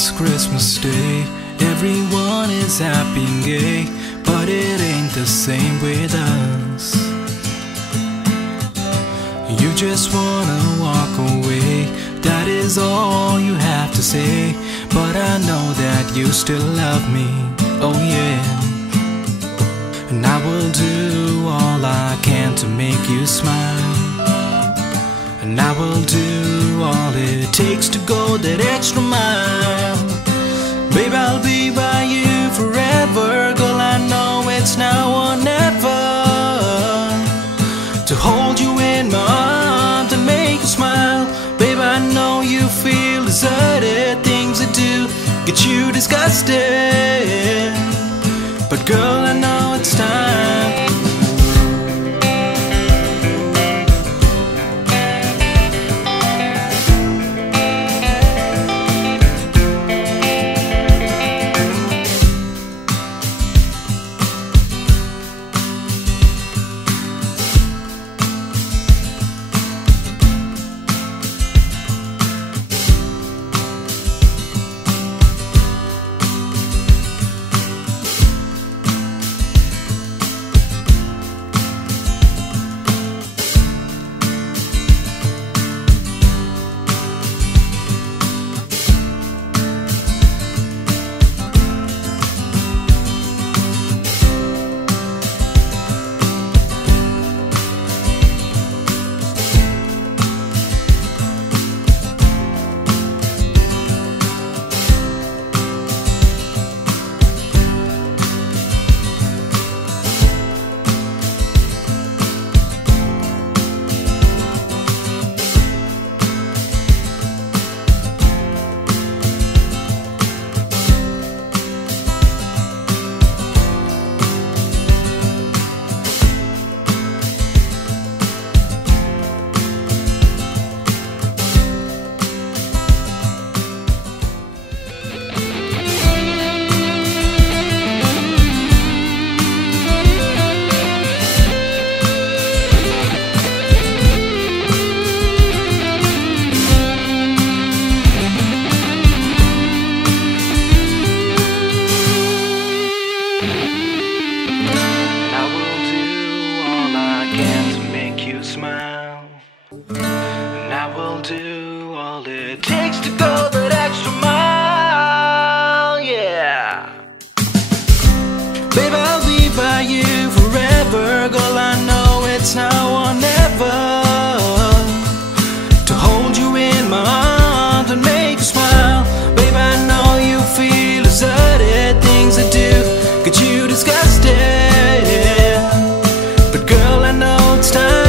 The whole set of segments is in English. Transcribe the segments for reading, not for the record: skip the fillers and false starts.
It's Christmas Day, everyone is happy and gay, but it ain't the same with us. You just wanna walk away, that is all you have to say. But I know that you still love me, oh yeah. And I will do all I can to make you smile, and I will do all it takes to go that extra mile. Babe, I'll be by you forever. Girl, I know it's now or never, to hold you in my arms and make you smile. Babe, I know you feel deserted, things that do get you disgusted, but girl, I know it's time. Smile, and I will do all it takes to go that extra mile, yeah. Babe, I'll be by you forever. Girl, I know it's now or never, to hold you in my arms and make you smile. Babe, I know you feel deserted, things that do get you disgusted, but girl, I know it's time.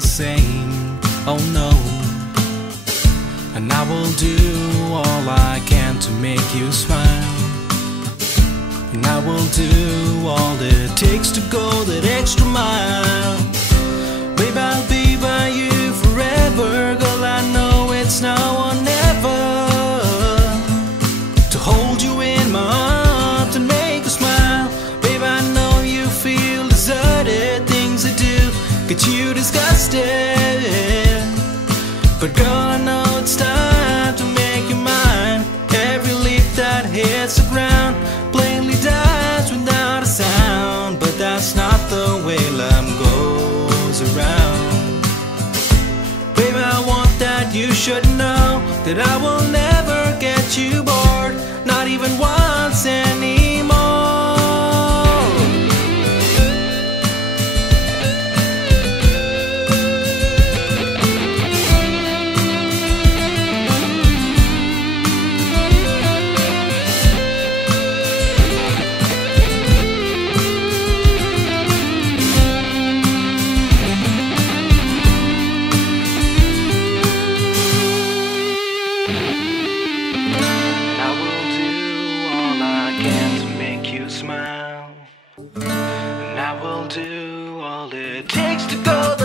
Same, oh no. And I will do all I can to make you smile, and I will do all it takes to go that extra mile. Babe, I'll be by you forever. Girl, I know it's now or never, to hold you in my arms and make you smile. Babe, I know you feel deserted, things that do get you disgusted, but girl, I know it's time to make you mine. Every leaf that hits the ground plainly dies without a sound, but that's not the way love goes should know that I will never get you bored, not even once anymore. Smile, and I will do all it takes to go